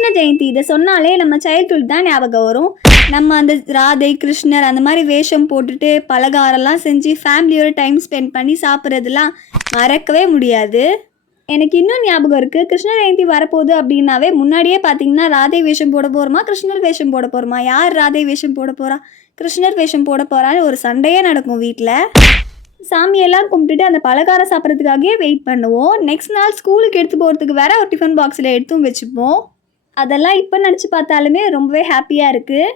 கிருஷ்ண ஜெயந்தி இதை சொன்னாலே நம்ம சைல்ட்ஹுட் தான் ஞாபகம் வரும். நம்ம அந்த ராதை கிருஷ்ணர் அந்த மாதிரி வேஷம் போட்டுட்டு பலகாரம்லாம் செஞ்சு ஃபேமிலியோட டைம் ஸ்பெண்ட் பண்ணி சாப்பிட்றதுலாம் மறக்கவே முடியாது. எனக்கு இன்னும் ஞாபகம் இருக்குது, கிருஷ்ண ஜெயந்தி வரப்போகுது அப்படின்னாவே முன்னாடியே பார்த்தீங்கன்னா ராதை வேஷம் போட போகிறோமா கிருஷ்ணர் வேஷம் போட போகிறோமா, யார் ராதை வேஷம் போட போகிறா கிருஷ்ணர் வேஷம் போட போகிறான்னு ஒரு சண்டையே நடக்கும் வீட்டில். சாமியெல்லாம் கும்பிட்டுட்டு அந்த பலகாரம் சாப்பிட்றதுக்காகவே வெயிட் பண்ணுவோம். நெக்ஸ்ட் நாள் ஸ்கூலுக்கு எடுத்து போகிறதுக்கு வேற ஒரு டிஃபன் பாக்ஸில் எடுத்தும் வச்சுப்போம். அதெல்லாம் இப்போ நினச்சி பார்த்தாலுமே ரொம்பவே ஹாப்பியாக இருக்குது.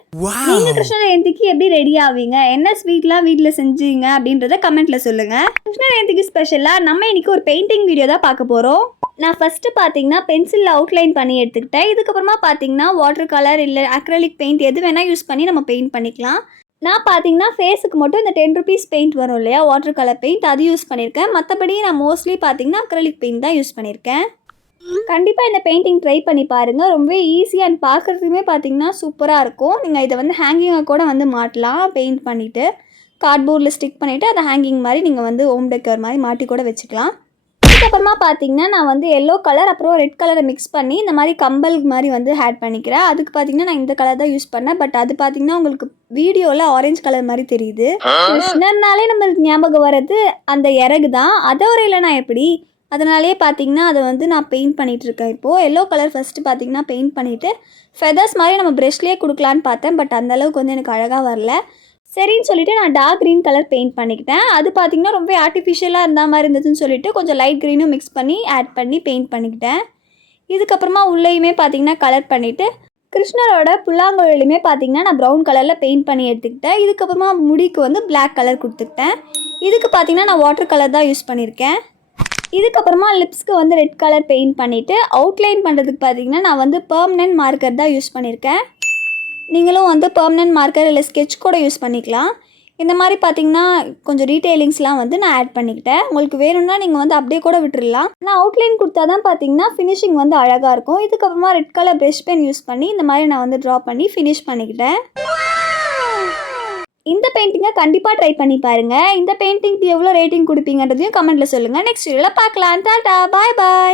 நீங்கள் கிருஷ்ண ஜெயந்திக்கு எப்படி ரெடி ஆவீங்க, என்ன ஸ்வீட்லாம் வீட்டில் செஞ்சீங்க அப்படின்றத கமெண்ட்டில் சொல்லுங்கள். கிருஷ்ண ஜெயந்திக்கு ஸ்பெஷலாக நம்ம இன்றைக்கி ஒரு பெயிண்டிங் வீடியோ தான் பார்க்க போகிறோம். நான் ஃபஸ்ட்டு பார்த்தீங்கன்னா பென்சிலில் அவுட்லைன் பண்ணி எடுத்துக்கிட்டேன். இதுக்கப்புறமா பார்த்தீங்கன்னா வாட்டர் கலர் இல்லை அக்ரலிக் பெயிண்ட் எது வேணால் யூஸ் பண்ணி நம்ம பெயிண்ட் பண்ணிக்கலாம். நான் பார்த்தீங்கன்னா ஃபேஸுக்கு மட்டும் இந்த 10 rupees பெயிண்ட் வரும் இல்லையா, வாட்டர் கலர் பெயிண்ட், அது யூஸ் பண்ணியிருக்கேன். மற்றபடி நான் மோஸ்ட்லி பார்த்தீங்கன்னா அக்ரலிக் பெயிண்ட் தான் யூஸ் பண்ணியிருக்கேன். கண்டிப்பாக இந்த பெயிண்டிங் ட்ரை பண்ணி பாருங்கள், ரொம்பவே ஈஸியாக அண்ட் பார்க்குறதுக்குமே பார்த்தீங்கன்னா சூப்பராக இருக்கும். நீங்கள் இதை வந்து ஹேங்கிங்காக கூட வந்து மாட்டலாம். பெயிண்ட் பண்ணிவிட்டு கார்ட்போர்டில் ஸ்டிக் பண்ணிவிட்டு அதை ஹேங்கிங் மாதிரி நீங்கள் வந்து ஹோம் டெக்கர் மாதிரி மாட்டி கூட வச்சுக்கலாம். அதுக்கப்புறமா பார்த்தீங்கன்னா நான் வந்து எல்லோ கலர் அப்புறம் ரெட் கலரை மிக்ஸ் பண்ணி இந்த மாதிரி கம்பல் மாதிரி வந்து ஆட் பண்ணிக்கிறேன். அதுக்கு பார்த்தீங்கன்னா நான் இந்த கலர் தான் யூஸ் பண்ணேன். பட் அது பார்த்தீங்கன்னா உங்களுக்கு வீடியோவில் ஆரஞ்சு கலர் மாதிரி தெரியுது. கிருஷ்ணர்னாலே நம்மளுக்கு ஞாபகம் வர்றது அந்த இறகு தான், அதை ஒரு இல்லைனா எப்படி, அதனாலேயே பார்த்தீங்கன்னா அதை வந்து நான் பெயிண்ட் பண்ணிகிட்ருக்கேன். இப்போது எல்லோ கலர் ஃபஸ்ட்டு பார்த்தீங்கன்னா பெயிண்ட் பண்ணிவிட்டு ஃபெதர்ஸ் மாதிரி நம்ம ப்ரெஷ்லேயே கொடுக்கலான்னு பார்த்தேன். பட் அந்தளவுக்கு வந்து எனக்கு அழகாக வரல. சரின்னு சொல்லிவிட்டு நான் டார்க் க்ரீன் கலர் பெயிண்ட் பண்ணிக்கிட்டேன். அது பார்த்திங்கன்னா ரொம்ப ஆர்டிஃபிஷியலாக இருந்த மாதிரி இருந்ததுன்னு சொல்லிவிட்டு கொஞ்சம் லைட் க்ரீனும் மிக்ஸ் பண்ணி ஆட் பண்ணி பெயிண்ட் பண்ணிக்கிட்டேன். இதுக்கப்புறமா உள்ளேயுமே பார்த்திங்கன்னா கலர் பண்ணிவிட்டு கிருஷ்ணரோட புல்லாங்குழலுமே பார்த்திங்கன்னா நான் ப்ரௌன் கலரில் பெயிண்ட் பண்ணி எடுத்துக்கிட்டேன். இதுக்கப்புறமா முடிக்கு வந்து பிளாக் கலர் கொடுத்துக்கிட்டேன். இதுக்கு பார்த்திங்கன்னா நான் வாட்டர் கலர் தான் யூஸ் பண்ணியிருக்கேன். இதுக்கப்புறமா லிப்ஸ்க்கு வந்து ரெட் கலர் பெயிண்ட் பண்ணிவிட்டு அவுட்லைன் பண்ணுறதுக்கு பார்த்திங்கன்னா நான் வந்து பெர்மனன்ட் மார்க்கர் தான் யூஸ் பண்ணியிருக்கேன். நீங்களும் வந்து பெர்மனன்ட் மார்க்கர் இல்லை ஸ்கெட்ச் கூட யூஸ் பண்ணிக்கலாம். இந்த மாதிரி பார்த்திங்கன்னா கொஞ்சம் டீட்டெயிலிங்ஸ்லாம் வந்து நான் ஆட் பண்ணிக்கிட்டேன். உங்களுக்கு வேணும்னா நீங்கள் வந்து அப்படியே கூட விட்டுடலாம். நான் அவுட்லைன் கொடுத்தா தான் பார்த்திங்கன்னா ஃபினிஷிங் வந்து அழகாக இருக்கும். இதுக்கப்புறமா red colour brush pen use பண்ணி இந்த மாதிரி நான் வந்து ட்ரா பண்ணி ஃபினிஷ் பண்ணிக்கிட்டேன். இந்த பெயிண்டிங்கை கண்டிப்பாக ட்ரை பண்ணி பாருங்கள். இந்த பெயிண்டிங்க்கு எவ்வளோ ரேட்டிங் கொடுப்பீங்கன்றதையும் கமெண்ட்டில் சொல்லுங்கள். நெக்ஸ்ட் வீடியோவில் பார்க்கலாம். டாடா, பாய் பாய்.